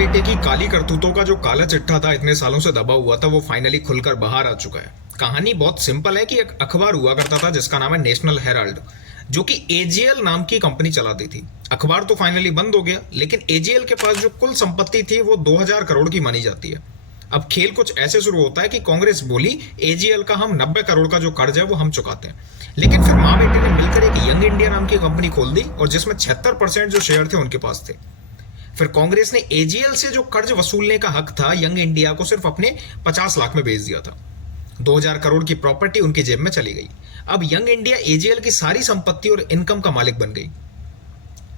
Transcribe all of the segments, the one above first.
बेटे की काली करतूतों का जो काला चिट्ठा था, इतने सालों से दबा हुआ था, वो फाइनली खुलकर बाहर आ चुका है। कहानी बहुत सिंपल है कि एक अखबार हुआ करता था जिसका नाम है नेशनल हेराल्ड, जो कि एजीएल नाम की कंपनी चलाती थी। अखबार तो फाइनली बंद हो गया, लेकिन एजीएल के पास जो कुल संपत्ति थी वो 2000 करोड़ की मानी जाती है। अब खेल कुछ ऐसे शुरू होता है कि कांग्रेस बोली एजीएल का हम 90 करोड़ का जो कर्ज है वो हम चुकाते हैं। लेकिन फिर माँ बेटे ने मिलकर एक यंग इंडिया नाम की कंपनी खोल दी और जिसमें 76% जो शेयर थे उनके पास थे। फिर कांग्रेस ने एजीएल से जो कर्ज वसूलने का हक था यंग इंडिया को सिर्फ अपने 50 लाख में बेच दिया था। 2000 करोड़ की प्रॉपर्टी उनकी जेब में चली गई। अब यंग इंडिया एजीएल की सारी संपत्ति और इनकम का मालिक बन गई।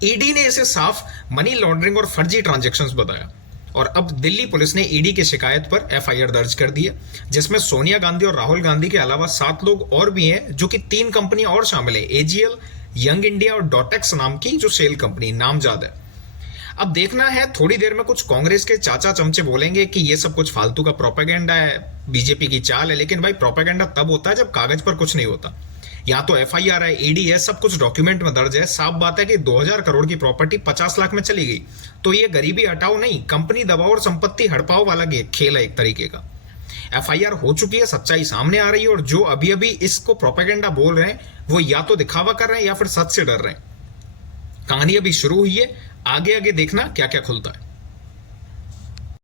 ईडी ने इसे साफ मनी लॉन्ड्रिंग और फर्जी ट्रांजैक्शंस बताया और अब दिल्ली पुलिस ने ईडी की शिकायत पर एफआईआर दर्ज कर दी है, जिसमें सोनिया गांधी और राहुल गांधी के अलावा 7 लोग और भी हैं, जो कि 3 कंपनी और शामिल है, एजीएल, यंग इंडिया और डॉटेक्स नाम की जो सेल कंपनी नामजाद है। अब देखना है, थोड़ी देर में कुछ कांग्रेस के चाचा चमचे बोलेंगे कि ये सब कुछ फालतू का प्रोपेगेंडा है, बीजेपी की चाल है। लेकिन भाई, प्रोपेगेंडा तब होता है जब कागज पर कुछ नहीं होता। यहाँ तो एफआईआर है, ईडी है, सब कुछ डॉक्यूमेंट में दर्ज है। साफ बात है कि 2000 करोड़ की प्रॉपर्टी 50 लाख में चली गई, तो ये गरीबी हटाओ नहीं, कंपनी दबाओ और संपत्ति हड़पाओ वाला खेल है एक तरीके का। एफआईआर हो चुकी है, सच्चाई सामने आ रही है, और जो अभी अभी इसको प्रोपेगेंडा बोल रहे हैं वो या तो दिखावा कर रहे हैं या फिर सच से डर रहे हैं। कहानी अभी शुरू हुई है, आगे आगे देखना क्या क्या खुलता है।